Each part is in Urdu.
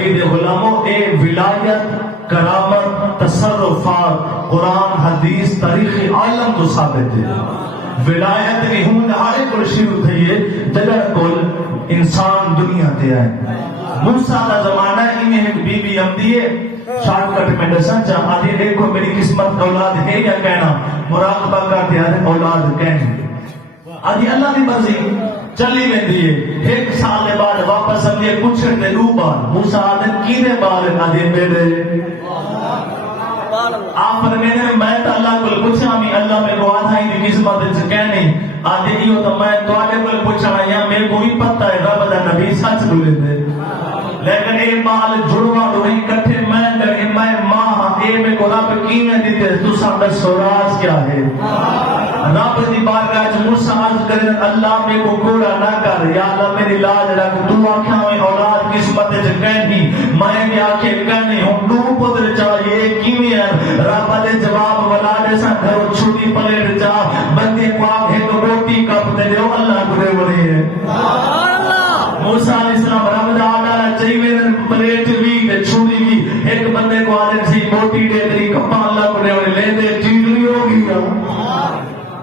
نبی دے غلاموں اے ولایت کرامت تصرفات قرآن حدیث تاریخ عالم تو ثابت ہے ولایت نہیں ہوں ہارے کو شروع تھئیے جگہ کل انسان دنیا تے آئے موسیٰ کا زمانہ ہی میں ایک بی بی امدی ہے شارٹ کٹ میں دسا چاہ آدھی دیکھو میری قسمت اولاد ہے یا کہنا مراقبہ کرتے آدھے اولاد کہنے آدھی اللہ دی مرضی چلی میں دیئے ایک سال کے بعد واپس سمجھے کچھ دے دو بار موسیٰ آدھے کینے بار آدھے میرے آپ پر میں تو اللہ کو پوچھا میں اللہ میں کو آدھا ہی دی قسمت سے کہنے آدھے ہی تو میں تو آدھے کو پوچھا یا میرے کو بھی پتہ ہے رب دا نبی سچ بولے دے لیکن اے مال جڑوا دو ہی کٹھے میں ماں اے میں کو رب کینے دیتے تو سب سوراز کیا ہے رب دی بارگاہ موسیٰ عرض کرے اللہ میں کو کوڑا نہ کر یا اللہ میری لاج رکھ تو آنکھاں میں اولاد قسمت سے کہنی میں بھی آنکھیں کہنی ہوں دو پتر چاہیے کیویں ہے رب دے جواب والا جیسا گھروں چھوٹی پلیٹ جا بندے کو آنکھیں کو روٹی کپ دے دے اللہ کو دے بڑی ہے موسیٰ علیہ السلام رب دا آگاہ چاہیے پلیٹ بھی چھوڑی بھی ایک بندے کو آدھے سی موٹی دے دے کپا اللہ کو دے بڑی لے دے چیڑی ہوگی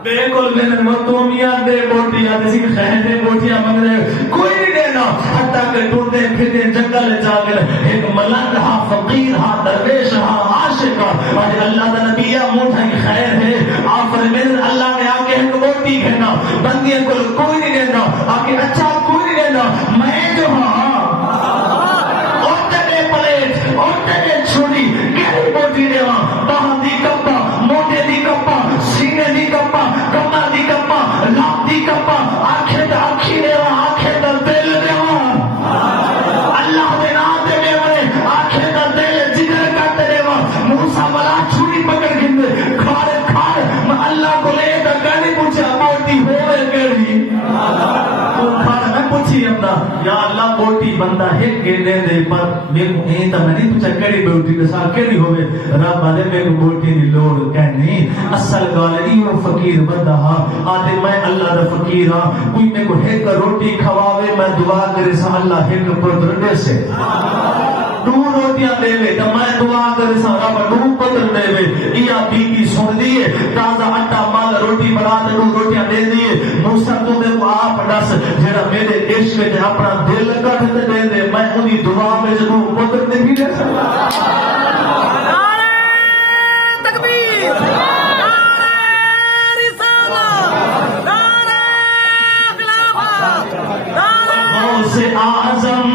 بالکل میں مطومیاں دے بوٹیاں دے سی خیر دے بوٹیاں مگر کوئی نہیں دینا حتیٰ کہ ٹوٹے پھرتے جنگل جا کر ایک ملنگ ہاں فقیر ہاں درویش ہاں عاشق ہاں اللہ دا نبیہ موٹا ہی خیر ہے آپ فرمین اللہ نے آکے ایک بوٹی کہنا بندیاں کو کوئی نہیں دینا آکے اچھا کوئی نہیں دینا میں جو ہاں اٹھتے دے پلیٹ اٹھتے دے چھوڑی کہی بوٹی دے وہاں باہر دی کپا موٹے دی کپا سینے دی کپا کمر دی کپا لاب دی کپا آنکھیں دا آنکھی دے وہاں آنکھیں دا دل دے وہاں اللہ دے نام دے وہاں آنکھیں دا دل جگر کرتے دے وہاں موسیٰ والا چھوڑی پکڑ گھندے کھارے کھارے میں اللہ کو لے دا کہنے پوچھا بوٹی ہوئے کری کھارے میں پوچھی اپنا یا اللہ بوٹی بندہ ہٹ کے دے دے پر میں تو میں نہیں پوچھا کیڑی بوٹی کے ساتھ کیڑی ہوئے رب آدھے میں کو بوٹی نہیں لوڑ کہنی اصل گالری ہوں فقیر بندہ ہاں آدھے میں اللہ دا فقیر ہاں کوئی میں کو ایک روٹی کھواوے میں دعا کرے سا اللہ ایک پتر دے سے دو روٹیاں دے وے تو میں دعا کرے سا رب دو پتر دے وے یا بی بی سن دیئے تازہ آٹا مال روٹی بنا دے دو روٹیاں دے دیئے موسیٰ تو میں کو آپ ڈس جڑا میرے عشق میں اپنا دل لگا دے دے میں انہی دعا میں جو پتر دے بھی دے سکتا غوث اعظم